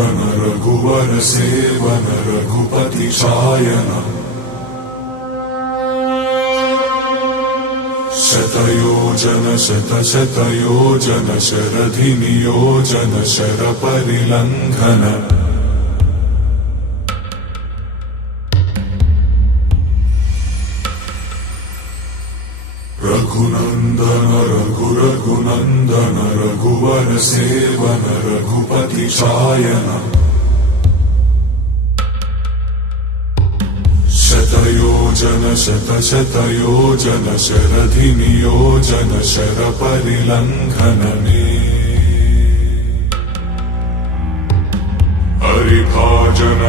रघुनन्दन रघुवर सेवन रघुपति शायन शतयोजन शतशतयोजन शरधि नियोजन शर परिलंघन रघुनन्दन रघुनन्दन रघुवर सेवन रघुपति शायन शतयोजन शतशतयोजन शरधि नियोजन शर परिलंघन हरिभाजन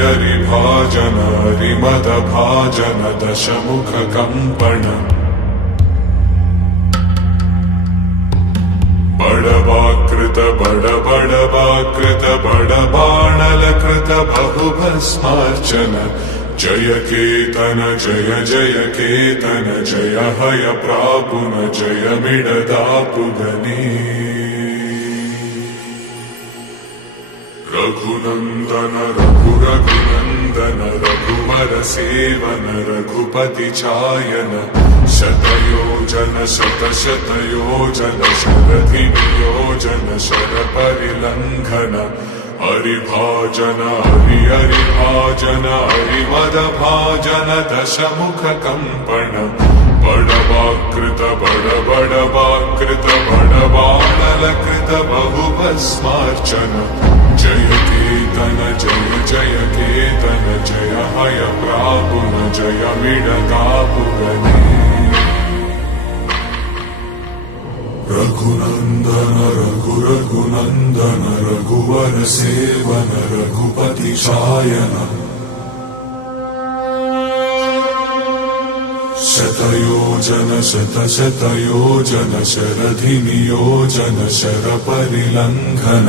हरिभाजन हरिमद भाजन दशमुख कंपन बड़वाकृत बड़वाकृत बड़बाणलकृत बहुभस्मार्चन जय केतन जय जय केतन जय हय प्रापुन जय मिडदापुगनी रघुनन्दन रघुनन्दन रघुवर सेवन रघुपति चायन शतयोजन शतशतयोजन शरधि नियोजन शर परिलंघन हरिभाजन हरिभाजन हरिमद भाजन दशमुख कंपन बड़वाकृत बड़वाकृत बड़बाणलकृत बहुभस्मार्चन जय केतन जय जय केतन जय हय प्रापुन जय मिडदापुगनी रघुनन्दन रघुनन्दन रघुवर सेवन रघुपति शायन शतयोजन शतशतयोजन शरधि नियोजन शर परिलंघन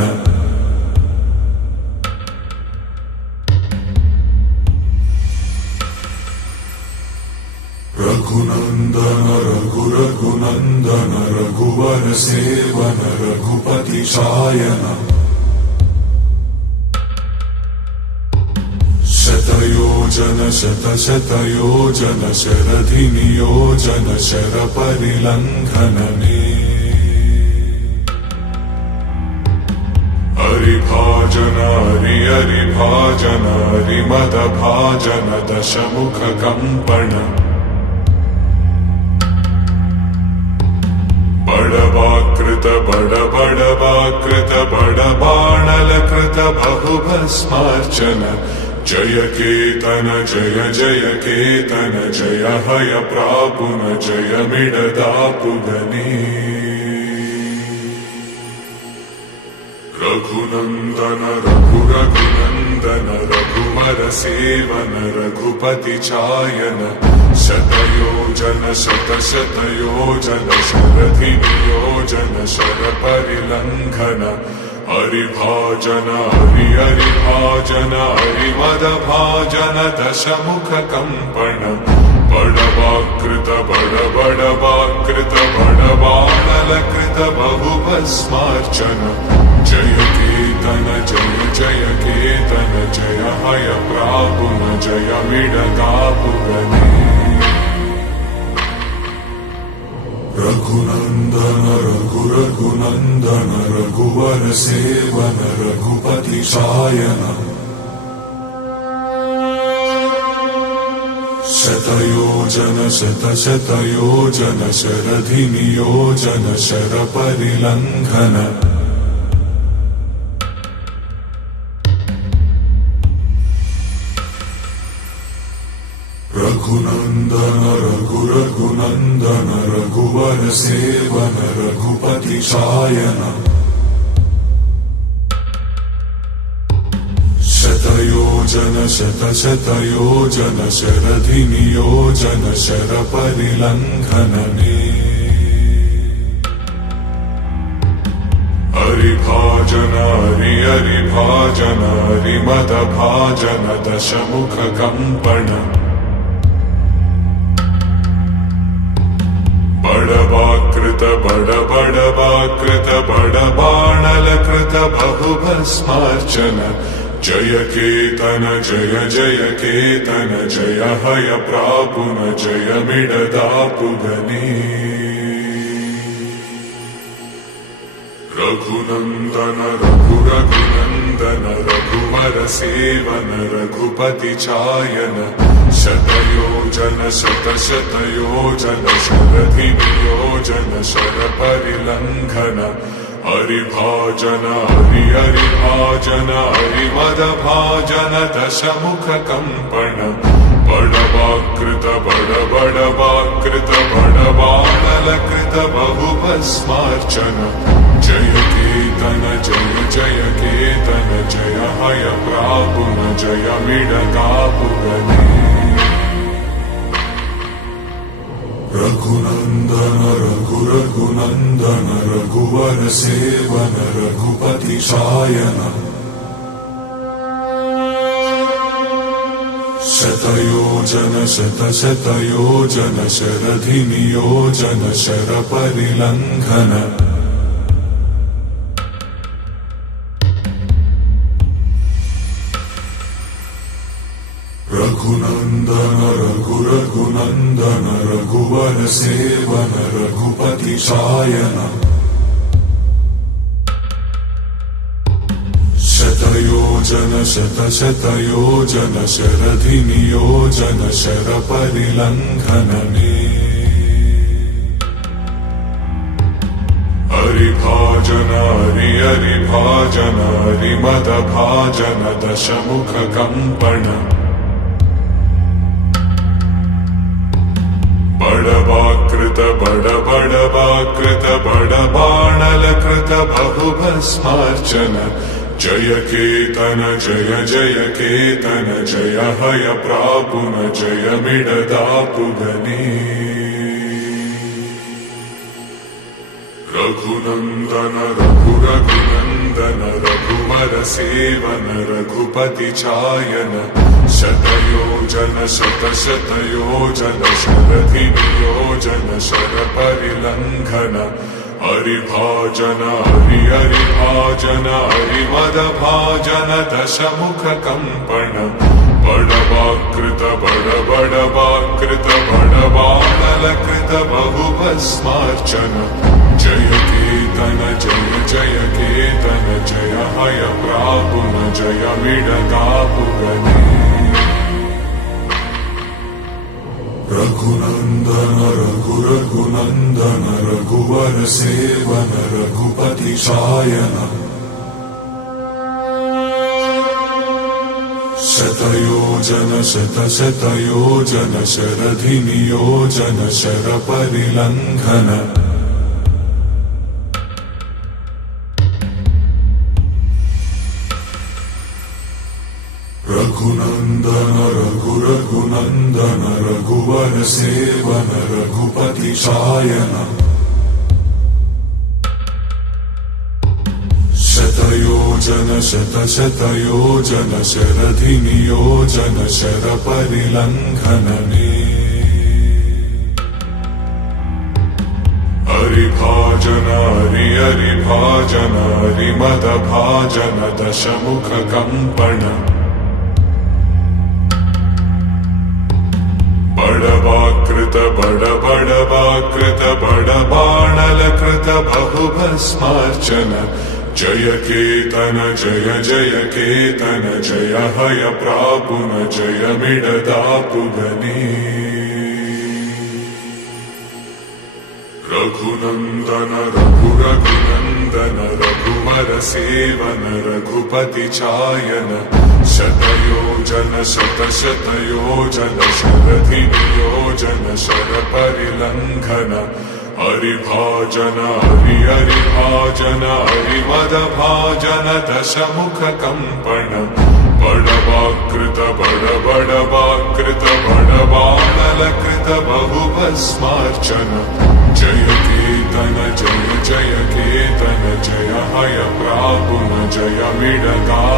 रघुनन्दन रघुनन्दन रघुवर सेवन रघुपति शायन शतयोजन शतशतयोजन शरधि नियोजन शर परिलंघन हरिभाजन हरिभाजन हरिमद भाजन दशमुख कंपन बड़वाकृत बड़वाकृत बड़बाणलकृत बहुभस्मार्चन जय केतन जय जय केतन जय हय प्रापुन जय मिडदापुगनी रघुनन्दन रघुनन्दन रघुवर सेवन रघुपति चायन शतयोजन शतशतयोजन शरधि नियोजन शर परिलंघन हरिभाजन हरिभाजन हरिमद भाजन दशमुख कंपन बड़वाकृत बड़वाकृत बड़बाणलकृत बहुभस्मार्चन जय केतन जय जय केतन जय हय प्रापुन जय मिडदापुगनी रघुनन्दन रघुनन्दन रघुवर सेवन रघुपति शायन शतयोजन शतशतयोजन शरधि नियोजन शर परिलंघन रघुनन्दन रघुनन्दन रघुवर सेवन रघुपति शायन शतयोजन शतशतयोजन शरधि नियोजन शर परिलंघन हरिभाजन हरिभाजन हरिमद भाजन दशमुख कंपन बड़वाकृत कृत बड बडवाकृत बडबाणलकृत बहुभस्मार्चन जय केतन जय जय केतन जय हय प्रापुन जय मिडदापुगने रघुनंदन रघुनंदन रघुवर सेवन रघुपति चायन शतयोजन शतशतयोजन शरधियोजन शरपरिलंघन हरिभाजन हरिभाजन हरिमदभाजन दशमुख कंपन बडवाकृत बडवाकृत बडबाणलकृत बहुभस्मार्चन जय केतन जय जय केतन जय हय प्रापुन जय मिडदापुगने रघुनंदन रघुनंदन रघुवर सेवन रघुपति चायन शतयोजन शतशतयोजन शरधिनियोजन शरपरिलंघन रघुनंदन रघुनंदन रघुवर सेवन रघुपति चायन शतयोजन शतशतयोजन शरधिनियोजन शरपरिलंघनने हरिभाजन हरिभाजन हरिमदभाजन दशमुख कंपन बडवाकृत बडवाकृत बडबाणलकृत बहुभस्मार्चन जय केतन जय जय केतन जय हय प्रापुन जय मिडदापुगने रघुनंदन रघुनंदन रघुवर सेवन रघुपति चायन शतयोजन शतशतयोजन शरधियोजन शरपरिलंघन हरिभाजन हरिभाजन हरिमदभाजन दशमुख कंपन बडवाकृत बडवाकृत बडबाणलकृत बहुभस्मार्चन जय केतन जय जय केतन जय हय प्रापुन जय मिडदापुगने रघुनंदन रघुनंदन रघुवर सेवन रघुपति चायन शतयोजन शतशतयोजन शरधिनियोजन शरपरिलंघन रघुनंदन रघुनंदन रघुवर सेवन रघुपति चायन शतयोजन शतशतयोजन शरधिनियोजन शरपरिलंघनने हरिभाजन हरिभाजन हरिमदभाजन दशमुख कंपन बडवाकृत बडवाकृत बडबाणलकृत बहुभस्मार्चन जय केतन जय जय केतन जय हय प्रापुन जय मिडदापुगने रघुनंदन रघुनंदन रघुवर सेवन रघुपति चायन शतयोजन शतशतयोजन शरधियोजन शरपरिलंघन हरिभाजन हरिभाजन हरिमदभाजन दशमुख कंपन बडवाकृत बडवाकृत बडबाणलकृत बहुभस्मार्चन जय केतन जय जय केतन जय हय प्रापुन जय मिडदा